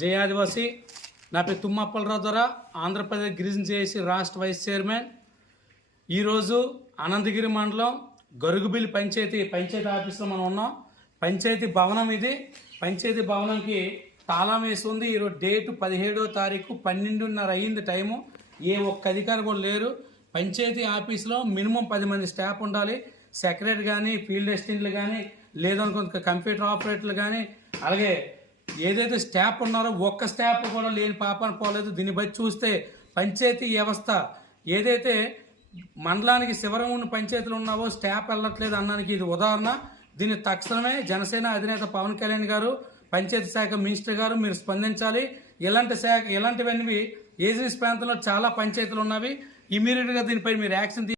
జై ఆదివాసి. నా పేరు తుమ్మ అప్పలరావు ద్వారా ఆంధ్రప్రదేశ్ గిరిజన జేఏసీ రాష్ట్ర వైస్ చైర్మన్. ఈరోజు అనంతగిరి మండలం గరుగుబిల్లి పంచాయతీ ఆఫీస్లో మనం ఉన్నాం. పంచాయతీ భవనం ఇది. పంచాయతీ భవనంకి తాళం వేసి ఉంది. ఈరోజు డేటు 17వ తారీఖు 12:30 అయ్యింది టైము. ఏ ఒక్క అధికారి కూడా లేరు. పంచాయతీ ఆఫీస్లో మినిమం 10 మంది స్టాఫ్ ఉండాలి. సెక్రటరీ కానీ, ఫీల్డ్ అసిస్టెంట్లు కానీ, లేదనుకో కంప్యూటర్ ఆపరేటర్లు కానీ, అలాగే ఏదైతే స్టాఫ్ ఉన్నారో ఒక్క స్టాఫ్ కూడా లేని పాపాన పోలేదు. దీన్ని బట్టి చూస్తే పంచాయతీ వ్యవస్థ ఏదైతే మండలానికి శివరం ఉన్న పంచాయతీలు ఉన్నావో స్టాఫ్ వెళ్ళట్లేదు అన్నానికి ఇది ఉదాహరణ. దీన్ని తక్షణమే జనసేన అధినేత పవన్ కళ్యాణ్ గారు, పంచాయతీ శాఖ మినిస్టర్ గారు మీరు స్పందించాలి. ఇలాంటివన్నీ ఏజెన్సీ ప్రాంతంలో చాలా పంచాయతీలు ఉన్నవి. ఇమీడియట్గా దీనిపై మీరు యాక్షన్